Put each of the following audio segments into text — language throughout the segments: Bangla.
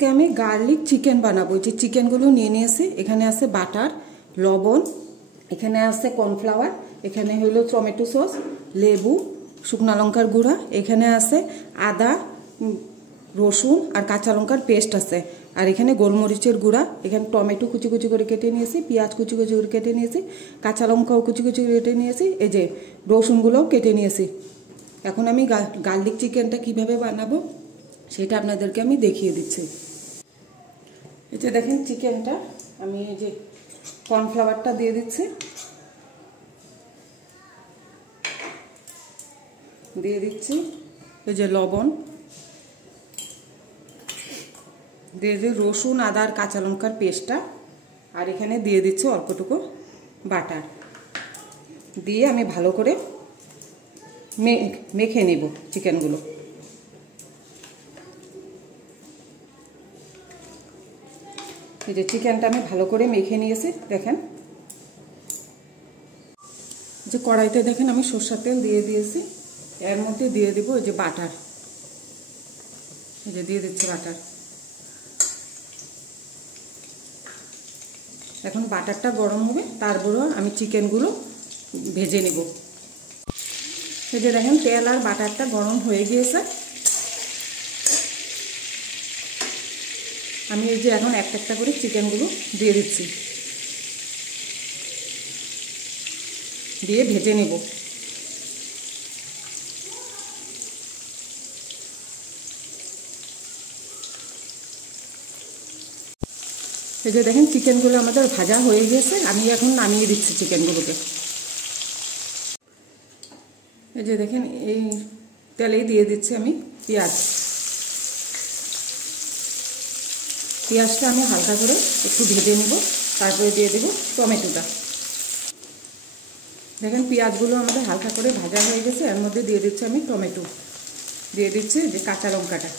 আজকে আমি গার্লিক চিকেন বানাবো। যে চিকেনগুলো নিয়ে নিয়েছি, এখানে আছে বাটার, লবণ, এখানে আছে কর্নফ্লাওয়ার, এখানে হলো টমেটো সস, লেবু, শুকনো লঙ্কার গুঁড়া, এখানে আছে আদা, রসুন আর কাঁচা লঙ্কার পেস্ট আছে, আর এখানে গোলমরিচের গুঁড়া, এখানে টমেটো কুচি কুচি করে কেটে নিয়েছি, পেঁয়াজ কুচি কুচি করে কেটে নিয়েছি, কাঁচা লঙ্কাও কুচি কুচি করে কেটে নিয়েছি, এই যে রসুনগুলোও কেটে নিয়েছি। এখন আমি গার্লিক চিকেনটা কিভাবে বানাবো সেটা আপনাদেরকে আমি দেখিয়ে দিচ্ছি। এই যে দেখেন চিকেনটা, আমি এই যে কর্নফ্লাওয়ারটা দিয়ে দিচ্ছি, দিয়ে দিচ্ছি এই যে লবণ, দিয়ে যে রসুন আদা আর কাঁচা লঙ্কার পেস্টটা, আর এখানে দিয়ে দিচ্ছি অল্পটুকু বাটার, দিয়ে আমি ভালো করে মেখে নেব চিকেনগুলো। এই যে চিকেনটা আমি ভালো করে মেখে নিয়েছি। দেখেন যে কড়াইতে দেখেন আমি সরষের তেল দিয়ে দিয়েছি, এর মধ্যে দিয়ে দিব এই যে বাটার, এই যে দিয়ে দিচ্ছি বাটার। এখন বাটারটা গরম হবে, তারপরে আমি চিকেনগুলো ভেজে নেব। এই যে দেখেন তেল আর বাটারটা গরম হয়ে গিয়েছে, আমি এই যে এখন একটা একটা করে চিকেনগুলো দিয়ে দিচ্ছি, দিয়ে ভেজে নেব। এই যে দেখেন চিকেনগুলো আমাদের ভাজা হয়ে গেছে, আমি এখন নামিয়ে দিচ্ছি চিকেনগুলোকে। এই যে দেখেন এই তেলেই দিয়ে দিচ্ছি আমি পেঁয়াজ, পেঁয়াজটা আমি হালকা করে একটু ভেজে নেব, তারপরে দিয়ে দেব টমেটোটা। দেখেন পেঁয়াজগুলো আমাদের হালকা করে ভাজা হয়ে গেছে, এর মধ্যে দিয়ে দিচ্ছি আমি টমেটো, দিয়ে দিচ্ছি যে কাঁচা লঙ্কাটা,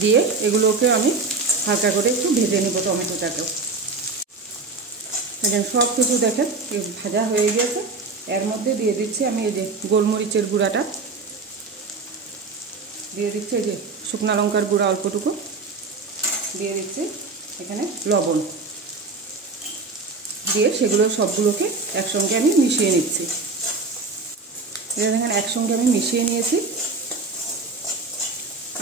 দিয়ে এগুলোকে আমি হালকা করে একটু ভেজে নেব টমেটোটাকেও। দেখেন সব কিছু দেখেন ভাজা হয়ে গেছে, এর মধ্যে দিয়ে দিচ্ছি আমি এই যে গোলমরিচের গুঁড়াটা, দিয়ে দিচ্ছি এই যে শুকনো লঙ্কার গুঁড়া অল্পটুকু, দিয়ে দিচ্ছি এখানে লবণ, দিয়ে সেগুলো সবগুলোকে একসঙ্গে আমি মিশিয়ে নিচ্ছি। দেখেন একসঙ্গে আমি মিশিয়ে নিয়েছি।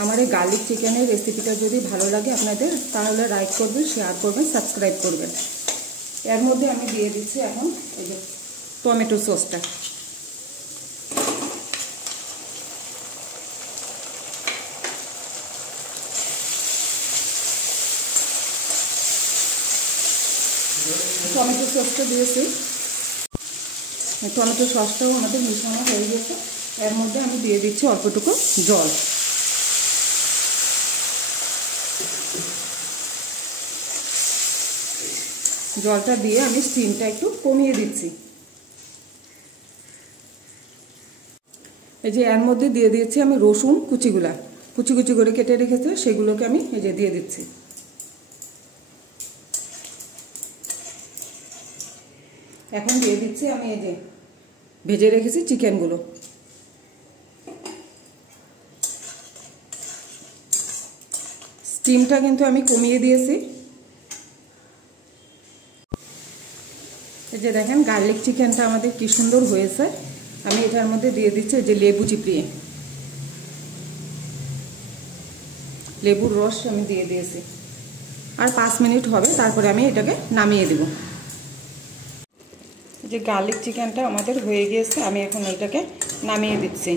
আমার এই গার্লিক চিকেনের রেসিপিটা যদি ভালো লাগে আপনাদের, তাহলে লাইক করবেন, শেয়ার করবেন, সাবস্ক্রাইব করবেন। এর মধ্যে আমি দিয়ে দিচ্ছি এখন এই যে টমেটো সসটা, টমেটো সসটা দিয়েছি, টমেটো সসটাও আমাদের মিশানো হয়ে গেছে। এর মধ্যে আমি দিয়ে দিচ্ছি অল্পটুকু জল, জলটা দিয়ে আমি স্টিমটা একটু কমিয়ে দিচ্ছি। এই যে এর মধ্যে দিয়ে দিয়েছি আমি রসুন কুচিগুলা, কুচি কুচি করে কেটে রেখেছে, সেগুলোকে আমি এই যে দিয়ে দিচ্ছি। এখন দিয়ে দিচ্ছি আমি এই যে ভেজে রেখেছি চিকেনগুলো, স্টিমটা কিন্তু আমি কমিয়ে দিয়েছি। এই যে দেখেন গার্লিক চিকেনটা আমাদের কি সুন্দর হয়েছে। আমি এটার মধ্যে দিয়ে দিচ্ছি যে লেবু চিপিয়ে, লেবুর রস আমি দিয়ে দিয়েছি, আর 5 মিনিট হবে, তারপরে আমি এটাকে নামিয়ে দেব। যে গার্লিক চিকেনটা আমাদের হয়ে গিয়েছে, আমি এখন এটাকে নামিয়ে দিচ্ছি।